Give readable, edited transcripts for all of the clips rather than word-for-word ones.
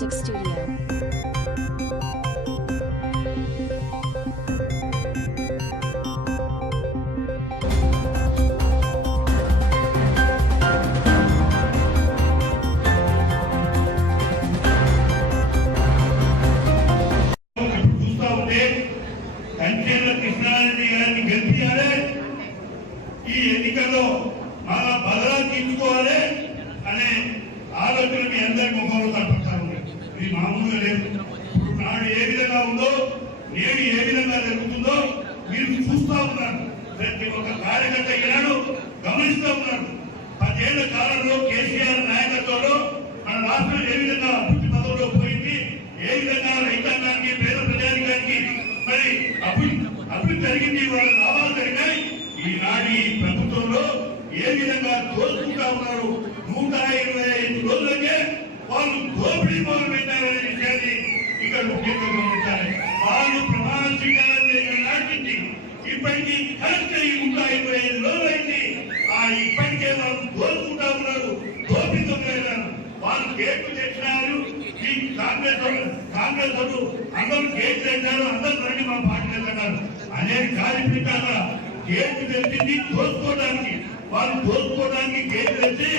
Music Studio. ఈ ఎన్నికల్లో మన బదలా తీర్చుకోవాలి అనే ఆలోచన మీ అందరి ముఖంలో కనపడతారు. ఇది మామూలుగా లేదు. ఇప్పుడు నాడు ఏ విధంగా ఉందో నేడు ఏ విధంగా జరుగుతుందో మీరు చూస్తూ ఉన్నారు. ప్రతి ఒక్క కార్యకర్త ఈనాడు గమనిస్తూ ఉన్నారు. 10 ఏళ్ల కాలంలో కేసీఆర్ నాయకత్వంలో మన రాష్ట్రం ఏ విధంగా అభివృద్ధి పదంలో పోయింది, ఏ విధంగా రైతాంగానికి పేద ప్రజానికానికి మరి అభివృద్ధి జరిగింది, వాళ్ళ లాభాలు జరిగాయి. ఈనాడు ఈ ప్రభుత్వంలో ఏ విధంగా దోచుకుంటా ఉన్నారు. 125 రోజులకే వాళ్ళు దోపిడీ మొదలు పెట్టారనే విషయాన్ని ఇక్కడ ముఖ్యంగా గమనించాలి. వాళ్ళు ప్రమాణ స్వీకారం చేసిన నాటించి ఇప్పటికీ కరెక్ట్ 125 రోజులైంది. ఇప్పటికే వాళ్ళు దోచుకుంటా ఉన్నారు, దోపిడీ వాళ్ళు గేట్లు తెచ్చినారు. ఈ కాంగ్రెస్ వాళ్ళు అందరూ గేట్లు తెచ్చారు, అందరూ రండి మా పార్టీ అన్నారు అనేది కార్యక్రమాల గేట్లు తెచ్చింది దోచుకోవడానికి. వాళ్ళు దోచుకోవడానికి గేట్లు తెచ్చి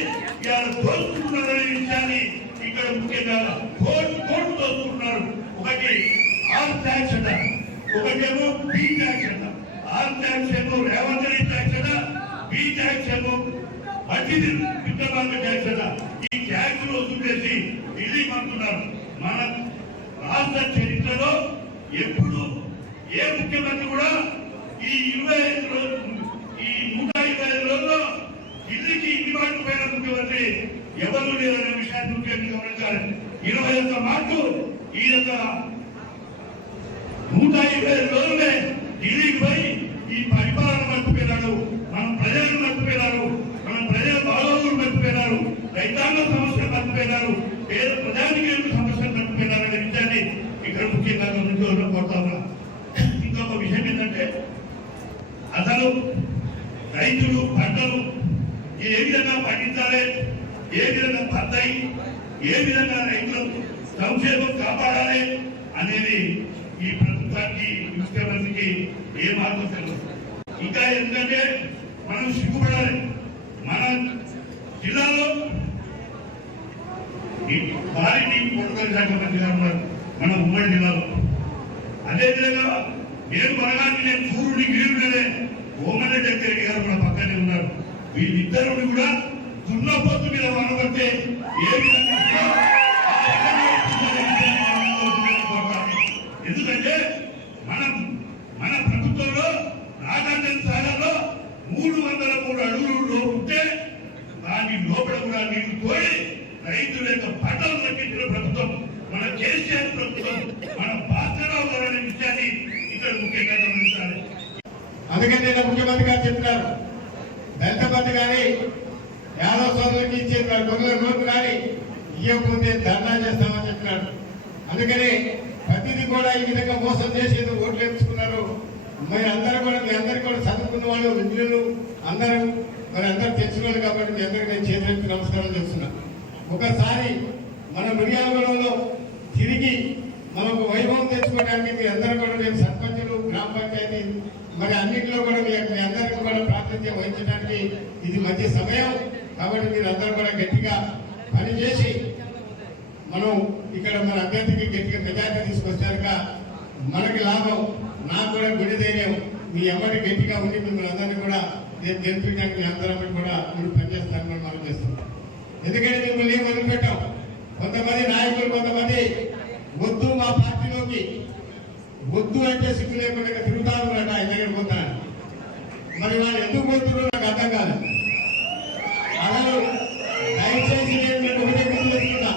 ఇవాళ దోచుకుంటున్నారనే విషయాన్ని ఇక్కడ ముఖ్యంగా కోర్టు దోచుకుంటున్నారు. ఒకటి ఆర్ ట్యాక్స్ అట, ఒకటేమో బి ట్యాక్స్ అట. ఆర్ ట్యాక్స్ ఏమో రేవంత్ రెడ్డి ట్యాక్స్ అట, బి ట్యాక్స్ ఏమో అతిథి విత్తనాల ట్యాక్స్ అట. ఈ ట్యాక్స్ వసూలు చేసి ఢిల్లీ పంపుతున్నారు. మన రాష్ట్ర చరిత్రలో ఎప్పుడు ఏ ముఖ్యమంత్రి కూడా ఈ 125 రోజుల్లో ఢిల్లీకి ఇన్ని మార్కులు పోయిన ముఖ్యమంత్రి ఎవరు లేదనే విషయాన్ని ముఖ్యంగా గమనించాలి. 21 మార్కులు ఈ యొక్క 125 రోజులే ఢిల్లీకి పోయి ఈ పరిపాలన మర్చిపోయినాడు, మనం ప్రజలను మర్చిపోయినారు, మనం ప్రజల బాగోగులు మర్చిపోయినారు, రైతాంగ సమస్యలు మర్చిపోయినారు, పేద ప్రజానికి సమస్యలు మర్చిపోయినారనే విషయాన్ని ఇక్కడ ముఖ్యంగా గమనించుకోవడం కోరుతా ఉన్నా. ఇంకొక విషయం ఏంటంటే అసలు రైతులు పంటలు ఏ విధంగా పండించాలి, ఏ విధంగా పడతాయి, ఏ విధంగా రైతుల సంక్షేమం కాపాడాలి అనేది ఈ ప్రభుత్వానికి ముఖ్యమంత్రికి ఏ మార్గం తెలియదు. ఇంకా ఎందుకంటే మనం సిగ్గుపడాలి. మన జిల్లాలో భారీ నీటి కొనుగోలు శాఖ మంత్రి గారు ఉన్నారు మన ఉమ్మడి జిల్లాలో. అదేవిధంగా నేను సూర్యుడి గిరినే ఓమరెడ్డి రెడ్డి గారు మన పక్కనే ఉన్నారు. వీళ్ళిద్దరు కూడా దున్నపోతు మీద వనబడితే ఏ విధంగా ఎందుకంటే మన ప్రభుత్వంలో నాగార్జున సాగర్లో 303 అడుగులు ఉంటే దాని లోపల కూడా నీళ్లు తోడి రైతుల యొక్క పంటలు తగ్గించిన ప్రభుత్వం మన కేసీఆర్ ప్రభుత్వం, మన భాస్కరరావు గారు అనే విషయాన్ని ఇక్కడ ముఖ్యంగా గమనించాలి. అందుకని నేను ముఖ్యమంత్రి గారు చెప్పినారు, దళిత బంధు కానీ యాదవ్ సోదరులకి ఇచ్చే గొర్రెల నోటు కానీ ఇవ్వకపోతే ధర్నా చేస్తామని చెప్పినారు. అందుకని ప్రతిదీ కూడా ఈ విధంగా మోసం చేసేది ఓట్లు వేసుకున్నారు. మరి అందరూ కూడా మీ అందరికీ కూడా చదువుకున్న వాళ్ళు విద్యులు అందరూ మరి అందరూ తెచ్చుకోవాలి కాబట్టి మీ అందరికీ నేను చేతులెత్తి నమస్కారం చేస్తున్నా. ఒకసారి మన మిర్యాలగూడలో తిరిగి మనకు వైభవం తెచ్చుకోవడానికి మీ అందరూ కూడా మేము సర్పంచులు గ్రామ పంచాయతీ మరి అన్నింటిలో కూడా మీ అందరికీ కూడా ప్రాతినిధ్యం వహించడానికి ఇది మంచి సమయం. కాబట్టి మీరు అందరూ కూడా గట్టిగా పనిచేసి మనం ఇక్కడ మన అభ్యర్థికి గట్టిగా మెజార్టీ తీసుకొచ్చాక మనకి లాభం, నాకు కూడా గుడి ధైర్యం. మీ ఎవరి గట్టిగా ఉండి మిమ్మల్ని అందరినీ కూడా నేను గెలిపించడానికి మీ అందరం కూడా మీరు పనిచేస్తారని మనం చేస్తున్నాం. ఎందుకంటే మిమ్మల్ని ఏం వదిలిపెట్టాం. కొంతమంది నాయకులు కొంతమంది వద్దు మా పార్టీలోకి వద్దు అంటే సిగ్గు లేకుండా తిరుగుతారు అన్నట్టు ఆయన దగ్గర పోతాను. మరి వాళ్ళు ఎందుకు పోతున్నారో నాకు అర్థం కాదు. అసలు దయచేసి నేను మీకు ఒకటే గుర్తు చేస్తున్నా,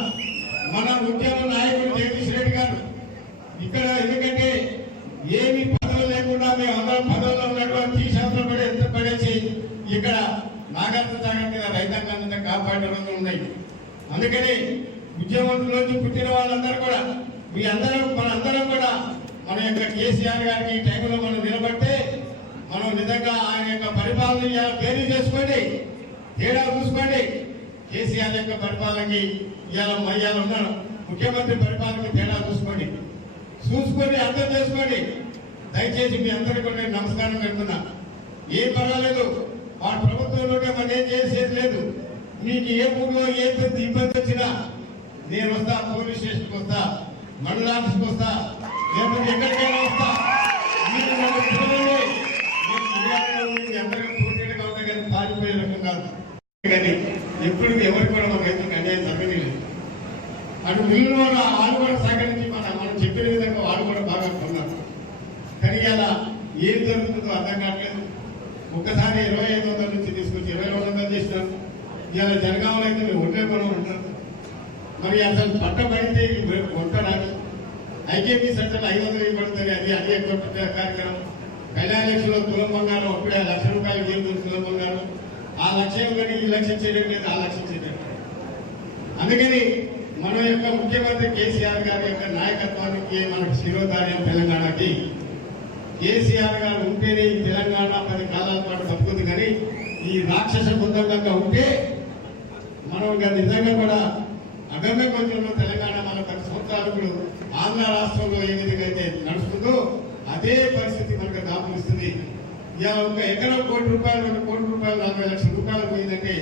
మన ఉద్యమ నాయకుడు జగదీష్ రెడ్డి గారు ఇక్కడ ఎందుకంటే ఏమి పదవులు లేకుండా మేము అందరం పదవుల్లో ఉన్నటువంటి తీసేవతలు పడి ఎంత పడేసి ఇక్కడ నాగార్జున సాగర్ మీద రైతాంగాన్ని కాపాడడం ఉన్నాయి. అందుకని ఉద్యమంలోంచి పుట్టిన వాళ్ళందరూ కూడా మీ అందరం మనందరం కూడా మన యొక్క కేసీఆర్ గారికి ఈ టైంలో మనం నిలబడితే మనం నిజంగా ఆయన యొక్క పరిపాలన పేరు చేసుకోండి, తేడా చూసుకోండి. కేసీఆర్ యొక్క పరిపాలనకి ఇవాళ ఉన్నాడు ముఖ్యమంత్రి పరిపాలన తేడా చూసుకొని అర్థం చేసుకోండి. దయచేసి మీ అందరికీ కూడా నేను నమస్కారం పెడుతున్నా. ఏం పర్వాలేదు, వాడు ప్రభుత్వంలోనే మనం ఏం చేసేది లేదు. మీకు ఏ ఊళ్ళో ఏ పెద్ద ఇబ్బంది వచ్చినా నేను వస్తా, పోలీస్ స్టేషన్కి వస్తా, మండల ఆఫీస్కి వస్తా, లేకపోతే ఎక్కడికైనా వస్తా. మీరు నన్ను పిలవండి. నేను అందరికీ పూర్తిగా ఉన్నా కానీ పారిపోయే రకం కాదు. కానీ ఎప్పుడు ఎవరికి కూడా మాకు రైతులకు అన్యాయం జరగలేదు. అటు మిగిలిన వాళ్ళు కూడా సహకరించి మనం చెప్పిన విధంగా వాళ్ళు కూడా బాగా కొన్నారు. కానీ అలా ఏం జరుగుతుందో అర్థం కావట్లేదు. ఒక్కసారి 2500 నుంచి తీసుకొచ్చి 2200 చేసినారు. ఇలా జనగామలో అయితే మీరు ఒంటే పనులు ఉంటారు. మరి అసలు పట్ట పడితే ఉంటారని ఐకేపీ సెంటర్లు 500 ఇవ్వబడుతుంది. అది ఎక్కువ కార్యక్రమం. కళ్యాణ లక్ష్యంలో తులం బంగారం అప్పుడే ₹1,00,000 జీవితం తులం బంగారం. ఆ లక్ష్యం కానీ ఈ లక్ష్యం చేయడం లేదు, ఆ లక్ష్యం చేయడం. అందుకని మన యొక్క ముఖ్యమంత్రి కేసీఆర్ గారి యొక్క నాయకత్వానికి మనకు శిరోధార్యం తెలంగాణకి. కేసీఆర్ గారు ఉంటేనే ఈ తెలంగాణ 10 కాలాల పాటు బతుకుతుంది. కానీ ఈ రాక్షస బుద్ధంగా ఉంటే మనం నిజంగా కూడా అగమ్య కొంచెంలో తెలంగాణ మన 10 సంవత్సరాలు ఇప్పుడు ఆంధ్ర రాష్ట్రంలో ఏ విధంగా అయితే నడుస్తుందో అదే పరిస్థితి మనకు దాపునిస్తుంది. ఇలా ఒక ఎకరం ₹1 కోటి, ₹2 కోట్లు, ₹40 లక్షలు పోయిందంటే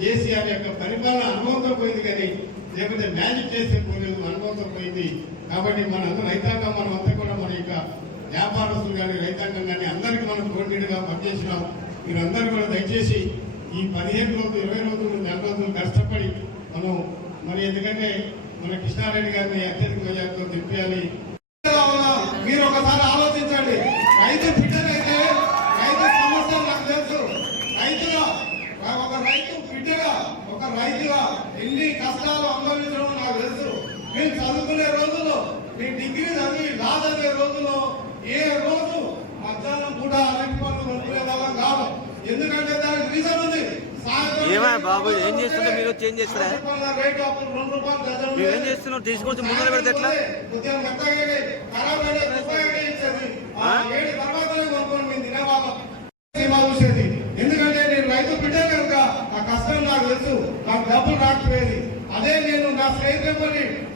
కేసీఆర్ యొక్క పరిపాలన అనుభవంతో పోయింది. కానీ లేకపోతే మ్యాజిక్ చేసే పోలేదు, అనుభవంతో పోయింది. కాబట్టి మనందరూ రైతాంగం, మనం అంతా కూడా మన యొక్క వ్యాపారస్తులు కానీ రైతాంగం కానీ అందరికీ మనం కోఆర్డినేట్గా పనిచేసినాం. మీరందరూ కూడా దయచేసి ఈ 15 రోజులు, 20 రోజులు, 4 రోజులు కష్టపడి మనం మరి ఎందుకంటే మన కృష్ణారెడ్డి గారిని అత్యధిక మెజార్టీతో తెప్పియాలి. మీరు ఒకసారి ఆలోచించండి. రైతు బిడ్డనైతే రైతు సమస్య నాకు తెలుసు. రైతుగా ఒక రైతు బిడ్డగా ఒక రైతుగా ఎన్ని కష్టాలు అనుభవించడం నాకు తెలుసు. మేము చదువుకునే రోజుల్లో, మీ డిగ్రీ చదివి లా చదివే రోజుల్లో ఏ రోజు మధ్యాహ్నం పూట అరటి పనులు కొనుక్కునే వాళ్ళం కాదు. ఎందుకంటే దానికి రీజన్ ఉంది. బాబు ఏం చేస్తుంటే మీరు చేంజ్ చేస్తారా? ఏం చేస్తున్నావు? తీసుకొచ్చి ముందర పెడితే ఎట్లా? ఎందుకంటే నేను రైతు బిడ్డ కనుక ఆ కష్టం నాకు తెలుసు. నాకు డబ్బులు రాకపోయేది. అదే నేను నా స్నేహితులు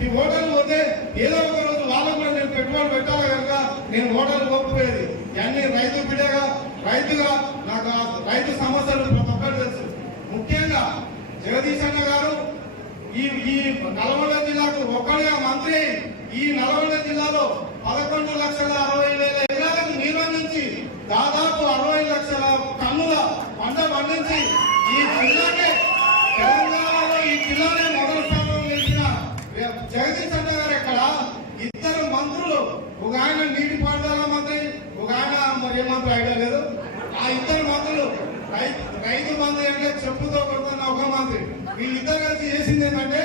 ఈ హోటల్ పోతే ఏదో ఒక రోజు వాళ్ళకు కూడా నేను పెట్టుబడి పెట్టాలి కనుక నేను హోటల్ పోకపోయేది. అన్ని రైతు బిడ్డగా రైతుగా నాకు రైతు సమస్యలు ప్రతి ఒక్కరు తెలుసు. ముఖ్యంగా జగదీష్ అన్న గారు ఈ నల్గొండ జిల్లాకు ఒక్కడిగా మంత్రి. ఈ నల్గొండ జిల్లాలో 11,60,60,000 ఎకరాలకు నీరు అందించి దాదాపు 60 లక్షల టన్నుల పంట పండించి ఈ జిల్లాకే తెలంగాణలో ఈ జిల్లానే మొదటి స్థానంలో నిలిచిన జగదీష్ అన్న గారు ఎక్కడ? ఇద్దరు మంత్రులు, ఒక ఆయన నీటిపారుదల మంత్రి, ఒక ఆయన ఏ మంత్రి ఐడియా లేదు. ఆ ఇద్దరు మంత్రులు రైతు మంత్రి అంటే చెప్పుతో కొడుతున్న ఒక మంత్రి. వీళ్ళిద్దరు కలిసి చేసింది ఏంటంటే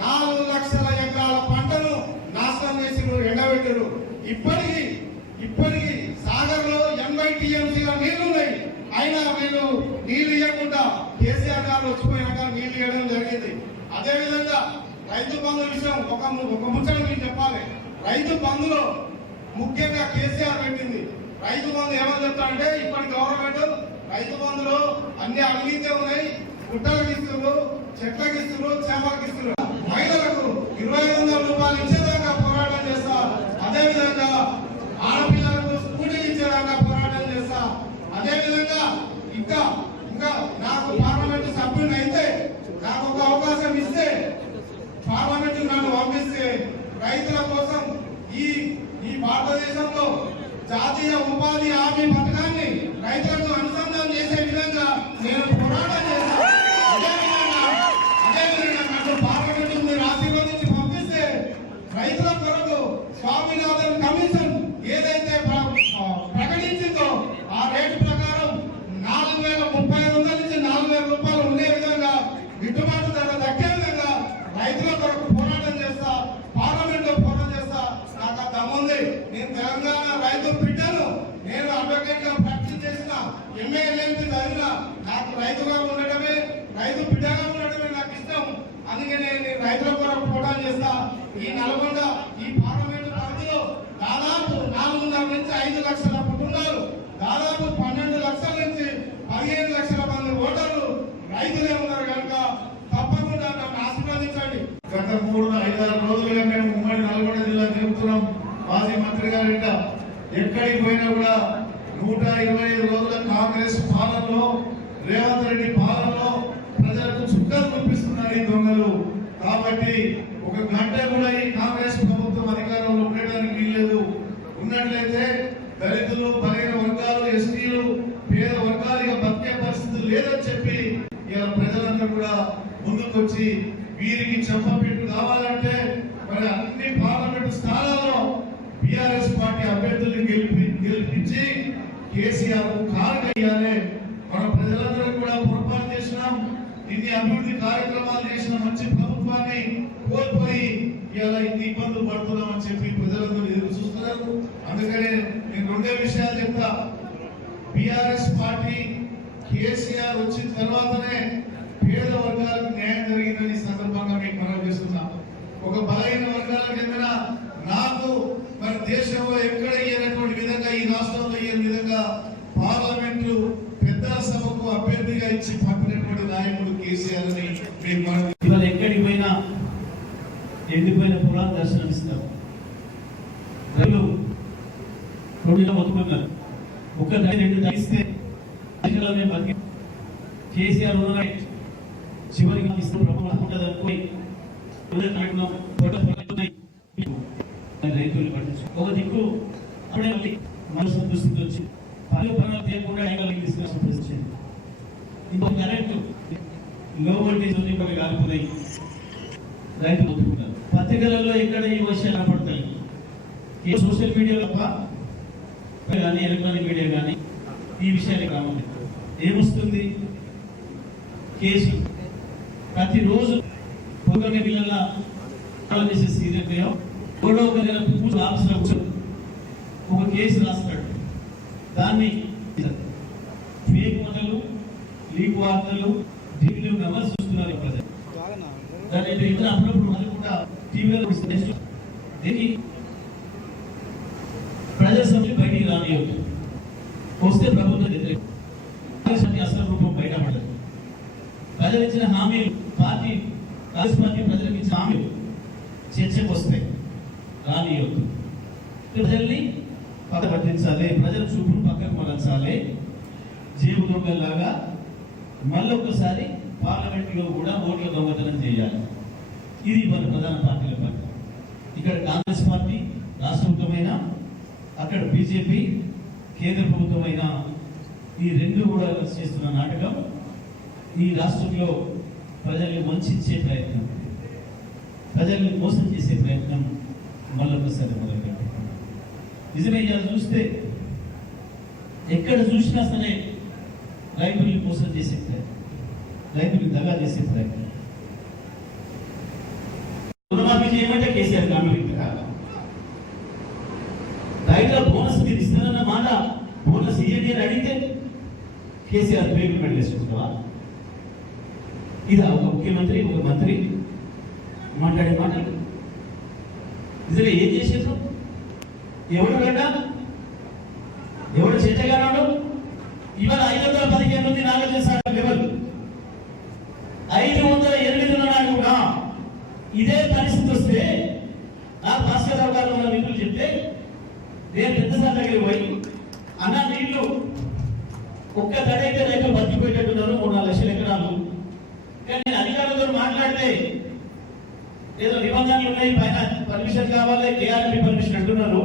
4 లక్షల ఎకరాల పంటను నాశనం చేసి ఎండబెట్టారు. ఇప్పటికి సాగర్ లో 80 టీఎంసీల నీళ్లు ఉన్నాయి. అయినా వీళ్ళు నీళ్లు ఇవ్వకుండా కేసీఆర్ గారు వచ్చిపోయినాక నీళ్లు ఇవ్వడం జరిగింది. అదే విధంగా రైతు బంధు విషయం ఒక ముచ్చట మీకు చెప్పాలి. రైతు బంధులో ముఖ్యంగా కేసీఆర్ పెట్టింది. రైతు బంధు ఏమని చెప్తారంటే ఇప్పటి గవర్నమెంట్ రైతు బంధులో అన్ని అవినీతి ఉన్నాయి. గుట్టలకు ఇస్తున్నారు, చెట్లకు ఇస్తున్నారు, చేపలకు ఇస్తున్నారు. మహిళలకు 2,500 రూపాయలు ఇచ్చేదాకా పోరాటం చేస్తా. అదే విధంగా ఆడపిల్లలకు స్కూటీలు ఇచ్చేదాకా పోరాటం చేస్తా. అదే విధంగా ఇంకా నాకు పార్లమెంటు సభ్యుని అయితే నాకు ఒక అవకాశం ఇస్తే పార్లమెంటు నన్ను పంపిస్తే రైతుల కోసం ఈ భారతదేశంలో జాతీయ ఉపాధి హామీ పథకాన్ని రైతులకు అనుసంధానం చేసే విధంగా నేను పోరాటం చేశాను. అదే విధంగా నన్ను పార్లమెంట్ మీరు ఆశీర్వదించి పంపిస్తే రైతుల కొరకు స్వామినాథన్ కమిషన్ ఏదైతే ప్రకటించిందో ఆ రేటు ప్రకారం 4,035 నుంచి 4,000 రూపాయలు ఉండే విధంగా గిట్టుబాటు ధర దక్కే విధంగా రైతుల కొరకు పోరాటం చేస్తా. పార్లమెంట్ లో పోరాటం చేస్తా. నాకు ఆ దమ్ముంది. నేను తెలంగాణ రైతు బిడ్డను. నేను అడ్వకేట్ గా ప్రాక్టీస్ చేసిన, ఎంఏఎల్ఎంపీ చదివిన. నాకు రైతుగా ఉండటమే, రైతు బిడ్డగా ఉండటమే నాకు ఇష్టం. అందుకనే నేను రైతుల కొరకు పోరాటం చేస్తా. ఈ నల్గొండ ఈ పార్లమెంట్ పరిధిలో దాదాపు 4,500 నుంచి 5 లక్షల కుటుంబాలు, దాదాపు 12 లక్షల నుంచి 15 లక్షల మంది ఓటర్లు రైతులే ఉన్నారు కనుక తప్పకుండా నన్ను ఆశీర్వదించండి. గత 3-5 రోజులుగా అడుగుతున్నాం మాజీ మంత్రి గారిట ఎక్కడికి పోయినా కూడా 125 రోజుల కాంగ్రెస్ పాలనలో రేవంత్ రెడ్డి పాలనలో ప్రజలకు చుక్కలు చూపిస్తున్నారు ఈ దొంగలు. కాబట్టి ఒక గంట కూడా ఈ కాంగ్రెస్ ప్రభుత్వం అధికారంలో ఉండడానికి వీల్లేదు. ఉన్నట్లయితే దళితులు, బలహీన వర్గాలు, ఎస్టీలు, పేద వర్గాలుగా బతికే పరిస్థితి లేదని చెప్పి ఇలా ప్రజలందరూ కూడా ముందుకొచ్చి వీరికి చెప్పపెట్టు కావాలంటే మరి అన్ని పార్లమెంటు స్థానాల్లో బీఆర్ఎస్ పార్టీ అభ్యర్థుల్ని గెలిపించి కేసీఆర్ కారకయ్యాలే. మన ప్రజలందరూ కూడా పొరపాటు చేసినాం, ఇన్ని అభివృద్ధి కార్యక్రమాలు చేసిన మంచి ప్రభుత్వాన్ని కోల్పోయి ఇలా ఇన్ని ఇబ్బందులు పడుతున్నామని చెప్పి ప్రజలందరూ ఎదురు చూస్తున్నారు. అందుకనే నేను రెండే విషయాలు చెప్తా. బీఆర్ఎస్ పార్టీ కేసీఆర్ వచ్చిన తర్వాతనే పేద వర్గాలకు న్యాయం జరిగిందని సందర్భంగా మీకు మనం చేస్తున్నాం. ఒక బలహీన వర్గాలకు చెందిన నాకు మరి దేశంలో ఎక్కడ ఇయ్యనటువంటి విధంగా ఈ రాష్ట్రంలో ఇయ్యని విధంగా పార్లమెంటు పెద్దల సభకు అభ్యర్థిగా ఇచ్చి పంపినటువంటి నాయకుడు కేసీఆర్ అని మీకు మనం ఇవాళ ఎక్కడికి పోయినా ఎండిపోయిన పొలాలు దర్శనమిస్తారు. రైలు రోడ్డులో మొత్తుకున్నారు. ఒక్క రెండు తగ్గిస్తే బతికి కేసీఆర్ ఉన్నాయి చివరికి ఇస్తూ ప్రభుత్వం ఉంటుంది అనుకోని రైతులు పట్టించు ఒక దిక్కు అప్పుడే మళ్ళీ మనసు దుస్థితి వచ్చి పలు పనులు తీయకుండా తీసుకురావాల్సి వచ్చింది. ఇంకో కరెంటు లో వోల్టేజ్ కొన్ని కాలిపోయి రైతులు ఒప్పుకున్నారు. పత్రికలలో ఎక్కడ ఈ విషయాలు కనపడతాయి. సోషల్ మీడియా తప్ప కానీ ఎలక్ట్రానిక్ మీడియా కానీ ఈ విషయాలు రావాలి. ఏమొస్తుంది? కేసు ప్రతిరోజు పొగమే పిల్లల చేసే సీరియల్ మూడో ఒక నెల ఆఫీసులో ఒక కేసు రాస్తాడు. దాన్ని ఫేక్ మాటలు, లీక్ వార్తలు, టీవీలో మెంబర్స్ చూస్తున్నారు ప్రజలు. దాన్ని అప్పుడప్పుడు అది కూడా టీవీలో దీన్ని ప్రజల సభ్యులు బయటికి రానియొద్దు. వస్తే ప్రభుత్వం వ్యతిరేకం అసలు రూపం బయటపడదు. ప్రజలు ఇచ్చిన హామీలు పార్టీ కాంగ్రెస్ పార్టీ ప్రజలకు ఇచ్చిన హామీలు చర్చకు వస్తాయి, రానియొద్దు. ప్రజల్ని పట్టించాలి, ప్రజల చూపును పక్కకు మరల్చాలి. జేబు దొంగలాగా మళ్ళొక్కసారి పార్లమెంట్లో కూడా ఓట్ల దొంగతనం చేయాలి. ఇది మన ప్రధాన పార్టీల పని. ఇక్కడ కాంగ్రెస్ పార్టీ రాష్ట్ర ప్రభుత్వమైన, అక్కడ బీజేపీ కేంద్ర ప్రభుత్వమైన ఈ రెండు కూడా చేస్తున్న నాటకం ఈ రాష్ట్రంలో ప్రజల్ని వంచే ప్రయత్నం, ప్రజల్ని మోసం చేసే ప్రయత్నం మళ్ళొకసారి మొదలుపెట్టారు. నిజమే ఇలా చూస్తే ఎక్కడ చూసినా సరే రైతుల్ని మోసం చేసే ప్రయత్నం, రైతుల్ని దగా చేసే ప్రయత్నం. రుణమాఫీ చేయమంటే కేసీఆర్ కామెంటారా? రైతుల బోనస్ మీరు ఇస్తానన్న మాట బోనస్ ఇయ్యండి అని అడిగితే కేసీఆర్ పేరు పెట్టేసుకుంటావా? ఇది ఒక ముఖ్యమంత్రి, ఒక మంత్రి మాట్లాడే మాటలు. నిజంగా ఏం చేసేది? ఎవడు గడ్డ, ఎవడు చెట్టగానాడు? ఇవాళ 515 మంది నాగార్జున సాగర్ లెవెల్ 508 నాడు కూడా ఇదే పరిస్థితి వస్తే నాకు భాస్కర్ గారు ఉన్న మిత్రులు చెప్తే నేను పెద్దసారి దగ్గర పోయి అన్న నీళ్లు ఒక్క తడైతే రైతులు బతికిపోయేటట్టున్నారు 3-4 లక్షల ఎకరాలు. కానీ నేను అధికారులతో మాట్లాడితే ఏదో నిబంధనలు ఉన్నాయి, పైన పర్మిషన్ కావాలి, కేఆర్ఎంపీ పర్మిషన్ అంటున్నారు.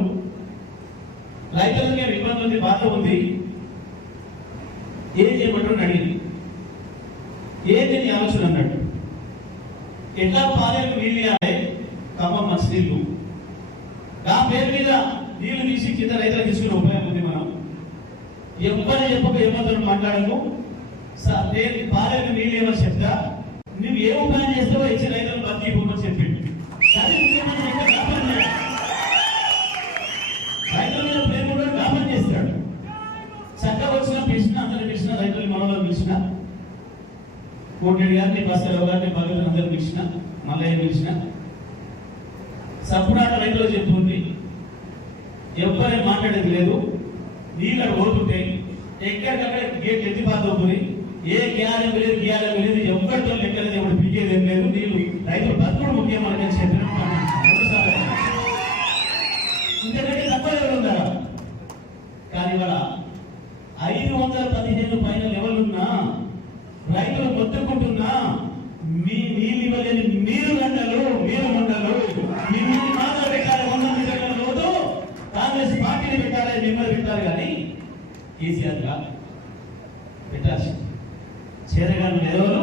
రైతులకి ఇబ్బంది ఉంది, బాధ ఉంది, ఏం చేయమంటారు అడిగింది. ఏంది నీ ఆలోచన అన్నట్టు. ఎట్లా పాలేరు నీళ్ళు ఇవ్వాలి, ఖమ్మం మంచినీళ్ళు, ఆ పేరు మీద నీళ్లు తీసి కింద రైతులకు తీసుకునే ఉపయోగం ఉంది. మనం ఎవరిని చెప్పక ఎవరితో మాట్లాడము. నేను పాలేరు నీళ్ళు ఏమని చెప్తా, నువ్వు ఏ ఉపాయం చేస్తావో ఇచ్చి రైతులు బతికిపోమని చెప్పింది. రైతుల మీద ప్రేమ కూడా గాపం చేస్తాడు. చక్కగా వచ్చిన పిలిచిన, అందరిని పిలిచిన, రైతులు మనలో పిలిచిన, కోటెడి గారిని, భాస్కర్ గారిని, భగవంతుని అందరూ పిలిచిన, మల్లయ్య పిలిచిన, సప్పుడాట రైతులు చెప్పుకుంది. ఎవరే మాట్లాడేది లేదు. నీళ్ళు పోతుంటే ఎక్కడికక్కడ గేట్ ఎత్తిపాతవుతుంది. ఏ గ్యారం లేదు, గ్యారం లేదు, ఎవరితో లెక్కలేదు, ఎవరు పిలిచేది ఏం లేదు. నీళ్ళు రైతులు బతుకుడు ముఖ్యం మనకి చెప్పిన కేసీఆర్ గా పెట్టాల్సి చేరగాను ఎవరు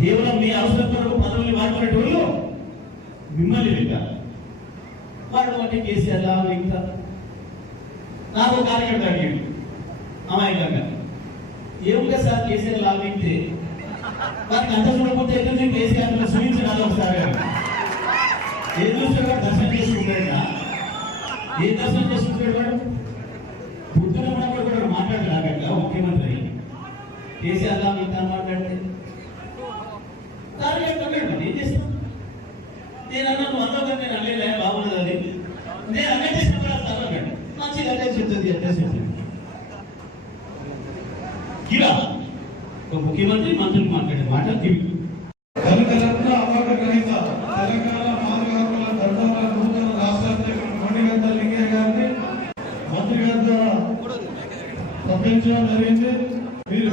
కేవలం మీ అవసరం కొరకు పదవులు వాడుకునేటోళ్ళు మిమ్మల్ని పెట్టారు. వాడు అంటే కేసీఆర్ లా ఇంకా నాకు కార్యకర్త అడిగాడు అమాయకంగా, ఏముగా సార్ కేసీఆర్ లా వింటే వారికి అంత చూడకపోతే ఎక్కడ కేసీఆర్ చూపించడానికి ఒకసారి ఏం చూస్తాడు దర్శనం చేసుకుంటాడు, ఏం దర్శనం చేసుకుంటాడు వాడు బుద్ధుల ఉన్నప్పుడు కూడా మాట్లాడరాగట ముఖ్యమంత్రి కేసీఆర్ లా ఇంకా మాట్లాడితే కార్యకర్త ఏం చేస్తాం. నేను అన్నాను అందులో నేను అల్లేదా బాగున్నది అది నేను అన్నట్టే చెప్పాలి మంచిగా అడ్రస్ చెప్తుంది అడ్రస్ చెప్తుంది గిరా ఒక ముఖ్యమంత్రి మంత్రులు మాట్లాడే మాట గివి దళితులంతా అవాకరహిత తెలంగాణ మాదిగ హక్కుల దండోర నూతన రాష్ట్ర అధ్యక్షుడు కొండగద్ద లింగయ్య గారిని మంత్రి గారి ద్వారా పంపించడం జరిగింది. మీరు